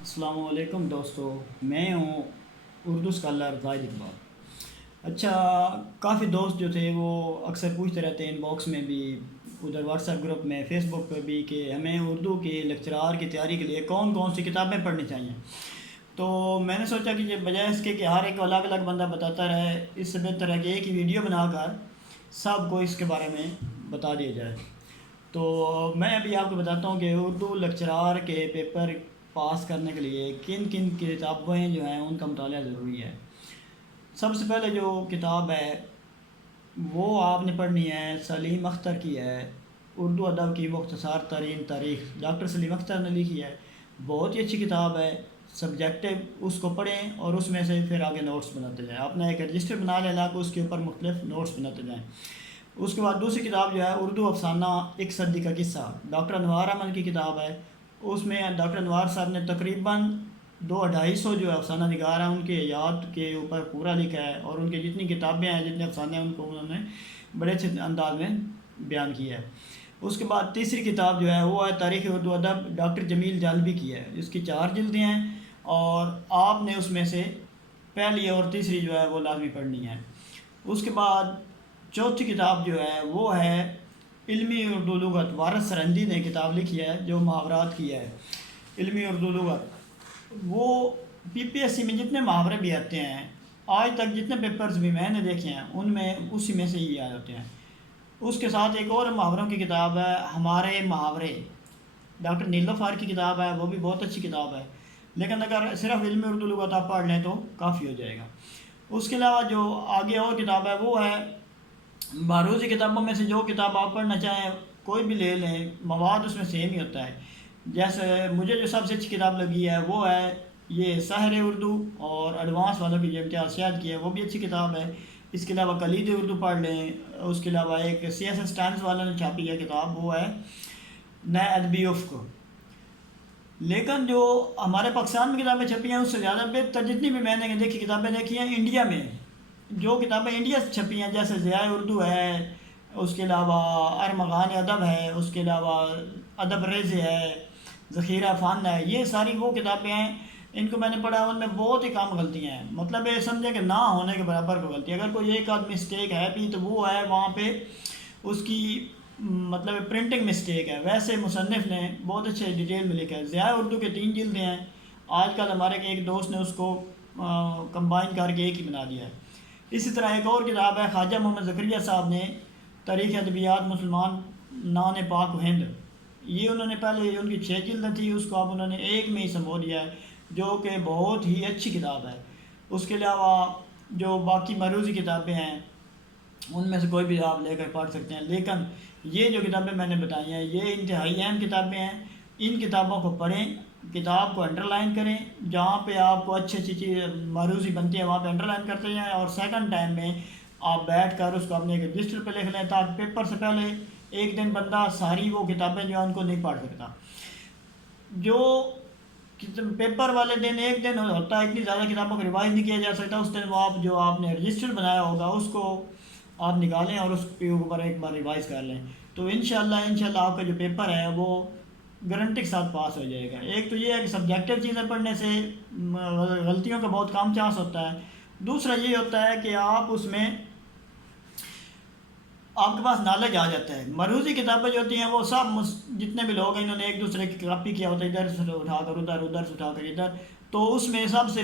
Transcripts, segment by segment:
السلام علیکم دوستو، میں ہوں اردو اسکالر زاہد اقبال۔ اچھا، کافی دوست جو تھے وہ اکثر پوچھتے رہتے ہیں ان باکس میں بھی، ادھر واٹس ایپ گروپ میں، فیس بک پہ بھی، کہ ہمیں اردو کی لیکچرار کی تیاری کے لیے کون کون سی کتابیں پڑھنی چاہیے۔ تو میں نے سوچا کہ یہ بجائے اس کے کہ ہر ایک کو الگ الگ بندہ بتاتا رہے، اس سے بہتر ہے کہ ایک ہی ویڈیو بنا کر سب کو اس کے بارے میں بتا دیا جائے۔ تو میں ابھی آپ کو بتاتا ہوں کہ اردو لیکچرار کے پیپر پاس کرنے کے لیے کن کن کتابیں جو ہیں ان کا مطالعہ ضروری ہے۔ سب سے پہلے جو کتاب ہے وہ آپ نے پڑھنی ہے، سلیم اختر کی ہے، اردو ادب کی مختصر ترین تاریخ، ڈاکٹر سلیم اختر نے لکھی ہے۔ بہت ہی اچھی کتاب ہے، سبجیکٹو، اس کو پڑھیں اور اس میں سے پھر آگے نوٹس بناتے جائیں۔ اپنا ایک رجسٹر بنا لینا کہ اس کے اوپر مختلف نوٹس بناتے جائیں۔ اس کے بعد دوسری کتاب جو ہے اردو افسانہ ایک صدی کا قصہ، ڈاکٹر انوار احمد کی کتاب ہے۔ اس میں ڈاکٹر انوار صاحب نے تقریباً 200-250 جو افسانہ نگار ہیں ان کے حیات کے اوپر پورا لکھا ہے، اور ان کی جتنی کتابیں ہیں، جتنے افسانے ہیں، ان کو انہوں نے بڑے اچھے انداز میں بیان کیا ہے۔ اس کے بعد تیسری کتاب جو ہے وہ ہے تاریخ اردو ادب، ڈاکٹر جمیل جالبی کی ہے۔ اس کی 4 جلدیں ہیں، اور آپ نے اس میں سے پہلی اور تیسری جو ہے وہ لازمی پڑھنی ہے۔ اس کے بعد چوتھی کتاب جو ہے وہ ہے علمی اردو لغت، وارث سرہندی نے کتاب لکھی ہے جو محاورات کی ہے۔ علمی اردو لغت، وہ پی پی ایس سی میں جتنے محاورے بھی آتے ہیں، آج تک جتنے پیپرز بھی میں نے دیکھے ہیں ان میں اسی میں سے ہی آ جاتے ہیں۔ اس کے ساتھ ایک اور محاوروں کی کتاب ہے ہمارے محاورے، ڈاکٹر نیلوفر کی کتاب ہے، وہ بھی بہت اچھی کتاب ہے، لیکن اگر صرف علمی اردو لغت آپ پڑھ لیں تو کافی ہو جائے گا۔ اس کے علاوہ جو آگے اور کتاب ہے وہ ہے باروزی کتابوں میں سے جو کتاب آپ پڑھنا چاہیں کوئی بھی لے لیں، مواد اس میں سیم ہی ہوتا ہے۔ جیسے مجھے جو سب سے اچھی کتاب لگی ہے وہ ہے یہ سحر اردو، اور ایڈوانس والوں کی جو امتیاز شاہد کی ہے وہ بھی اچھی کتاب ہے۔ اس کے علاوہ کلید اردو پڑھ لیں۔ اس کے علاوہ ایک سی ایس ایس ٹائمز والوں نے چھاپی ہے کتاب، وہ ہے نئے ادبی افق۔ لیکن جو ہمارے پاکستان میں کتابیں چھپی ہیں اس سے زیادہ بہتر جتنی بھی میں نے دیکھی کتابیں دیکھی ہیں انڈیا میں، جو کتابیں انڈیا سے چھپی ہیں، جیسے ضیاء اردو ہے، اس کے علاوہ ارمغان ادب ہے، اس کے علاوہ ادب ریز ہے، ذخیرہ فن ہے، یہ ساری وہ کتابیں ہیں۔ ان کو میں نے پڑھا، ان میں بہت ہی کم غلطیاں ہیں، مطلب یہ سمجھیں کہ نہ ہونے کے برابر کو غلطی، اگر کوئی ایک آدھ مسٹیک ہے بھی تو وہ ہے وہاں پہ اس کی مطلب پرنٹنگ مسٹیک ہے، ویسے مصنف نے بہت اچھے ڈیٹیل میں لکھا ہے۔ ضیاء اردو کے 3 جلدیں ہیں، آج کل ہمارے ایک دوست نے اس کو کمبائن کر کے ایک ہی بنا دیا ہے۔ اسی طرح ایک اور کتاب ہے خواجہ محمد زکریا صاحب نے، تاریخ ادبیات مسلمان نان پاک و ہند، یہ انہوں نے پہلے ان کی 6 جلدیں تھی، اس کو اب انہوں نے ایک میں ہی سمو دیا ہے، جو کہ بہت ہی اچھی کتاب ہے۔ اس کے علاوہ جو باقی مروزی کتابیں ہیں ان میں سے کوئی بھی آپ لے کر پڑھ سکتے ہیں، لیکن یہ جو کتابیں میں نے بتائی ہیں یہ انتہائی اہم کتابیں ہیں۔ ان کتابوں کو پڑھیں، کتاب کو انڈر لائن کریں، جہاں پہ آپ کو اچھی اچھی چیز مروزی بنتی ہے وہاں پہ انڈر لائن کرتے جائیں، اور سیکنڈ ٹائم میں آپ بیٹھ کر اس کو اپنے ایک رجسٹر پہ لکھ لیں، تاکہ پیپر سے پہلے ایک دن بندہ ساری وہ کتابیں جو ہیں ان کو نہیں پڑھ سکتا۔ جو پیپر والے دن ایک دن ہوتا ہے، اتنی زیادہ کتابوں کو ریوائز نہیں کیا جا سکتا، اس دن وہ آپ جو آپ نے رجسٹر بنایا ہوگا اس کو آپ نکالیں اور اس کے اوپر ایک بار ریوائز کر لیں، تو انشاءاللہ آپ کا جو پیپر ہے وہ گارنٹی کے ساتھ پاس ہو جائے گا۔ ایک تو یہ ہے کہ سبجیکٹیو چیزیں پڑھنے سے غلطیوں کا بہت کم چانس ہوتا ہے۔ دوسرا یہ ہوتا ہے کہ آپ اس میں آپ کے پاس نالج آ جاتا ہے۔ مروزی کتابیں جو ہوتی ہیں وہ سب جتنے بھی لوگ ہیں انہوں نے ایک دوسرے کی کاپی کیا ہوتا ہے، ادھر سے اٹھا کر ادھر، ادھر سے اٹھا کر ادھر، تو اس میں سب سے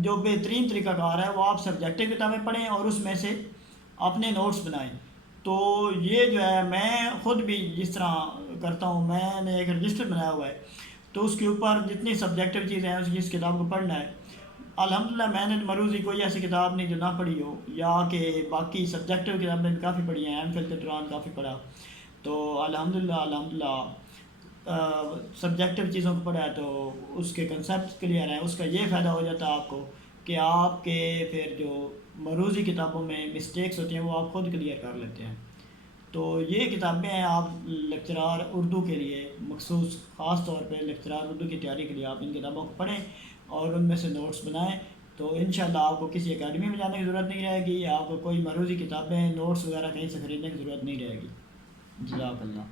جو بہترین طریقہ کار ہے وہ آپ سبجیکٹیو کتابیں پڑھیں اور اس میں سے اپنے نوٹس بنائیں۔ تو یہ جو ہے میں خود بھی جس طرح کرتا ہوں، میں نے ایک رجسٹر بنایا ہوا ہے، تو اس کے اوپر جتنی سبجیکٹیو چیزیں ہیں جس کتاب کو پڑھنا ہے، الحمدللہ میں نے مروزی کوئی ایسی کتاب نہیں جو نہ پڑھی ہو، یا کہ باقی سبجیکٹیو کتابیں بھی کافی پڑھی ہیں، ایم فل کے دوران کافی پڑھا، تو الحمدللہ سبجیکٹیو چیزوں کو پڑھا ہے تو اس کے کنسیپٹ کلیئر ہیں۔ اس کا یہ فائدہ ہو جاتا ہے آپ کو کہ آپ کے پھر جو مروزی کتابوں میں مسٹیکس ہوتی ہیں وہ آپ خود کلیئر کر لیتے ہیں۔ تو یہ کتابیں ہیں آپ لیکچرار اردو کے لیے مخصوص، خاص طور پہ لیکچرار اردو کی تیاری کے لیے آپ ان کتابوں کو پڑھیں اور ان میں سے نوٹس بنائیں، تو انشاءاللہ آپ کو کسی اکیڈمی میں جانے کی ضرورت نہیں رہے گی، آپ کو کوئی مروزی کتابیں، نوٹس وغیرہ کہیں سے خریدنے کی ضرورت نہیں رہے گی۔ جزاک اللہ۔